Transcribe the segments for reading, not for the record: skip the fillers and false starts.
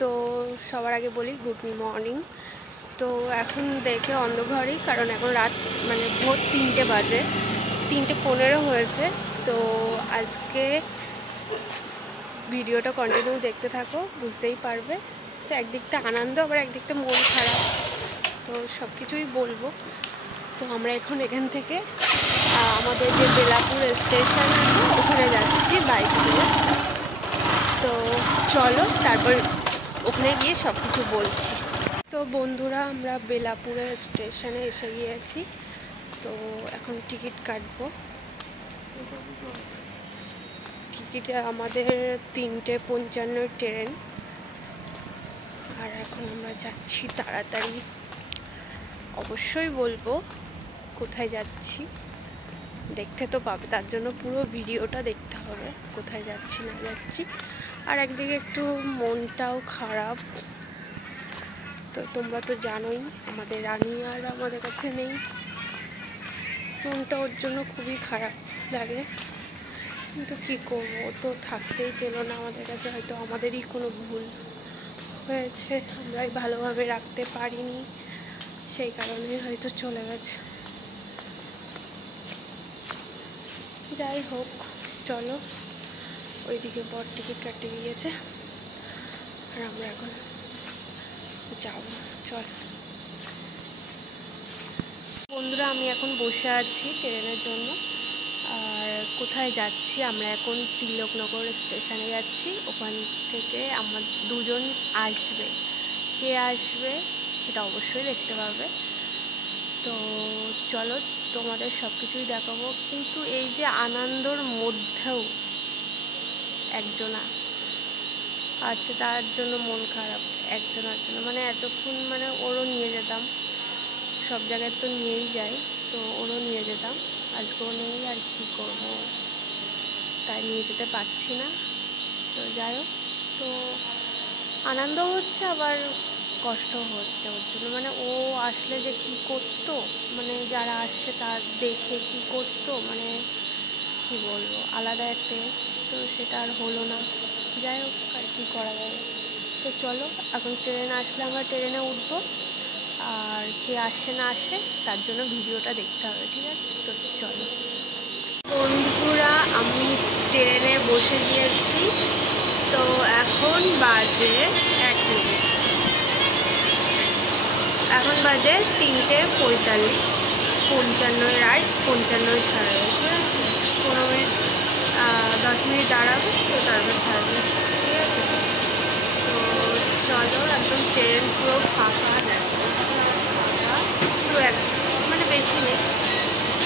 তো সবার আগে বলি গুড মর্নিং। তো এখন দেখে অন্ধকারই, কারণ এখন রাত মানে ভোর 3টে বাজে, 3:15 হয়েছে। তো আজকে ভিডিওটা কন্টিনিউ দেখতে থাকো, বুঝতেই পারবে। তো একদিকটা আনন্দ, আবার একদিকটা মন খারাপ, তো সব কিছুই বলবো। তো আমরা এখন এখান থেকে আমাদের যে বেলাপুর স্টেশন আছে ওখানে যাচ্ছি বাইক নিয়ে। তো চলো তারপর ওখানে গিয়ে সব কিছু বলছি। তো বন্ধুরা, আমরা বেলাপুরের স্টেশনে এসে গিয়েছি। তো এখন টিকিট কাটবো। টিকিটে আমাদের 3:55 ট্রেন। আর এখন আমরা যাচ্ছি তাড়াতাড়ি। অবশ্যই বলবো কোথায় যাচ্ছি, দেখতে তো পাবে, তার জন্য পুরো ভিডিওটা দেখতে হবে কোথায় যাচ্ছি না যাচ্ছি। আর একদিকে একটু মনটাও খারাপ। তো তোমরা তো জানোই আমাদের রানী আর আমাদের কাছে নেই, মনটা ওর জন্য খুবই খারাপ লাগে। কিন্তু কী করবো, ও তো থাকতেই চেল না আমাদের কাছে। হয়তো আমাদেরই কোনো ভুল হয়েছে, আমরাই ভালোভাবে রাখতে পারিনি, সেই কারণে হয়তো চলে গেছে। যাই হোক, চলো। ওইদিকে বর টিকিট কাটতে গিয়েছে আর আমরা এখন যাব। চল বন্ধুরা, আমি এখন বসে আছি ট্রেনের জন্য। আর কোথায় যাচ্ছি, আমরা এখন তিলকনগর স্টেশনে যাচ্ছি। ওখান থেকে আমার দুজন আসবে, কে আসবে সেটা অবশ্যই দেখতে পাবে। তো চলো, তোমাদের সব কিছুই দেখাবো। কিন্তু এই যে আনন্দর মধ্যেও একজনা আছে, তার জন্য মন খারাপ। একজনের জন্য মানে এতক্ষণ মানে ওরও নিয়ে যেতাম, সব জায়গায় তো নিয়েই যাই, তো ওরও নিয়ে যেতাম। আজকেও নেই, আর কি করব, তাই নিয়ে যেতে পারছি না। তো যাই হোক, তো আনন্দও হচ্ছে আবার কষ্ট হচ্ছে ওর জন্য। মানে ও আসলে যে কি করতো, মানে যারা আসছে তার দেখে কি করতো, মানে কি বলবো, আলাদা একটা। তো সেটা আর হলো না। যাই হোক, আর কি করা যাবে। তো চলো, এখন ট্রেন আসলে আমরা ট্রেনে উঠবো। আর কে আসে না আসে তার জন্য ভিডিওটা দেখতে হবে, ঠিক আছে? তো চলো বন্ধুরা, আমি ট্রেনে বসে গিয়েছি। তো এখন বাজে 1 মিনিট, এখন বাজে 3:45, 55 রাইট, 55 ছাড়বে, ঠিক আছে? 15 মিনিট 10 মিনিট দাঁড়াবে, তো তারপর ছাড়বে, ঠিক আছে? তো চলো, একদম ট্রেন পুরো ফাঁকা, দেখো পুরো মানে বেশি নেই।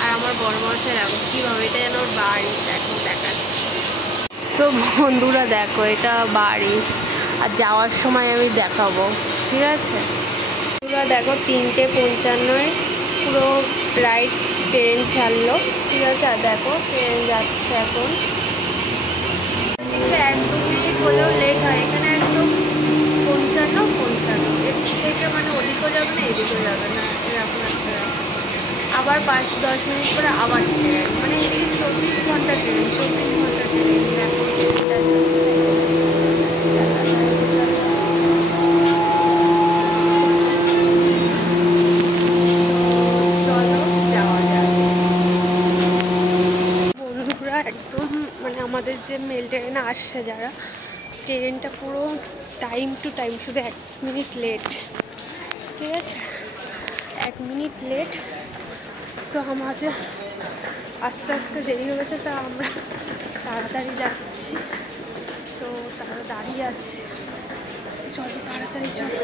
আর আমার বড় মশাই দেখো কীভাবে, এটা যেন ওর বাড়ি, দেখো দেখাচ্ছি। তো বন্ধুরা দেখো, এটা বাড়ি, আর যাওয়ার সময় আমি দেখাবো, ঠিক আছে? বন্ধুরা দেখো, 3:55 পুরো রাইট ট্রেন ছাড়লো, ঠিক আছে? আর দেখো ট্রেন যাচ্ছে এখন। 1-2 মিনিট হলেও লেট হয় এখানে, একদম 55 এর থেকে মানে ওদিকেও যাবে না এদিকেও যাবে না, এরকম একটা। আবার 5-10 মিনিট পরে আবার ট্রেন, মানে এদিকে 24 ঘন্টা ট্রেন, 24 ঘন্টা ট্রেন। চলো যাওয়া যাক। বন্ধুরা একদম মানে আমাদের যে মেল ট্রেনে আসছে যারা, ট্রেনটা পুরো টাইম টু টাইম, শুধু 1 মিনিট লেট, ঠিক আছে? 1 মিনিট লেট। তো আমাদের আস্তে আস্তে দেরি হয়ে গেছে, তা আমরা তাড়াতাড়ি যাচ্ছি। তো তারা দাঁড়িয়ে আছে, চলো তাড়াতাড়ি চলো।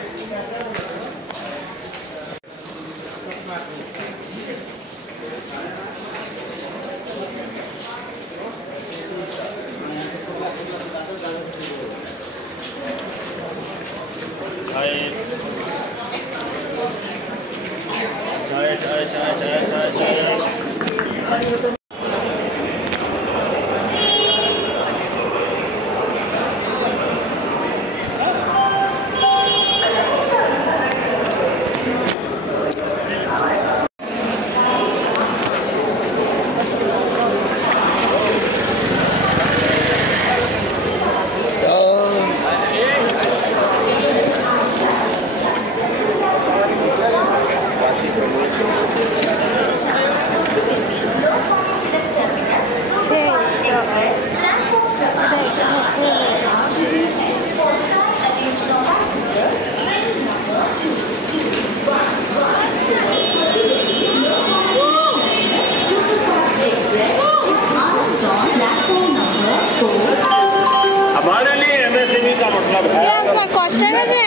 আপনার কষ্ট হয়েছে?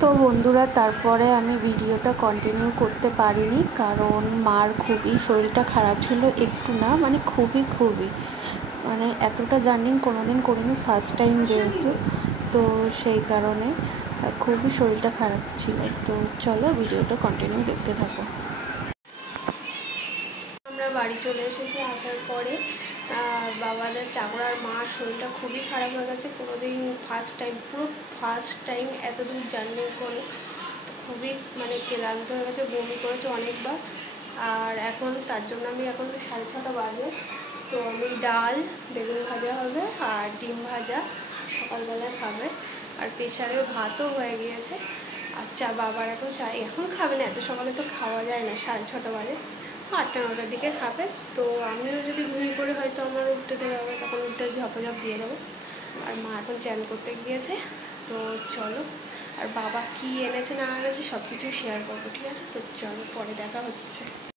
তো বন্ধুরা, তারপরে আমি ভিডিওটা কন্টিনিউ করতে পারিনি, কারণ মার খুবই শরীরটা খারাপ ছিল। একটু না, মানে খুবই মানে এতটা জার্নি কোনোদিন করিনি, ফার্স্ট টাইম যেহেতু, তো সেই কারণে খুবই শরীরটা খারাপ ছিল। তো চলো ভিডিওটা কন্টিনিউ দেখতে থাকো। আমরা বাড়ি চলে এসেছি। আসার পরে বাবাদের চাকরার মার শরীরটা খুবই খারাপ হয়ে গেছে। কোনোদিন পুরো ফার্স্ট টাইম এত দূর জার্নি করে খুবই মানে ক্লান্ত হয়ে গেছে, বমি করেছে অনেকবার। আর এখন তার জন্য আমি এখন 6:30 বাজে, তো আমি ডাল, বেগুন ভাজা হবে আর ডিম ভাজা সকালবেলায় খাবে। আর প্রেশারের ভাতও হয়ে গিয়েছে। আর বাবার এখন খাবে না, এত সকালে তো খাওয়া যায় না, 6:30 বাজে, 8টা-9টার দিকে খাবে। তো আমিও যদি ঘুমিয়ে পড়ে হয়তো আমার উঠতে দেওয়া হবে, তখন উঠে ঝপঝপ দিয়ে দেবো। আর মা এখন চ্যান করতে গিয়েছে। তো চলো, আর বাবা কি এনেছে না এনেছে সব কিছু শেয়ার করবো, ঠিক আছে? তো চলো, পরে দেখা হচ্ছে।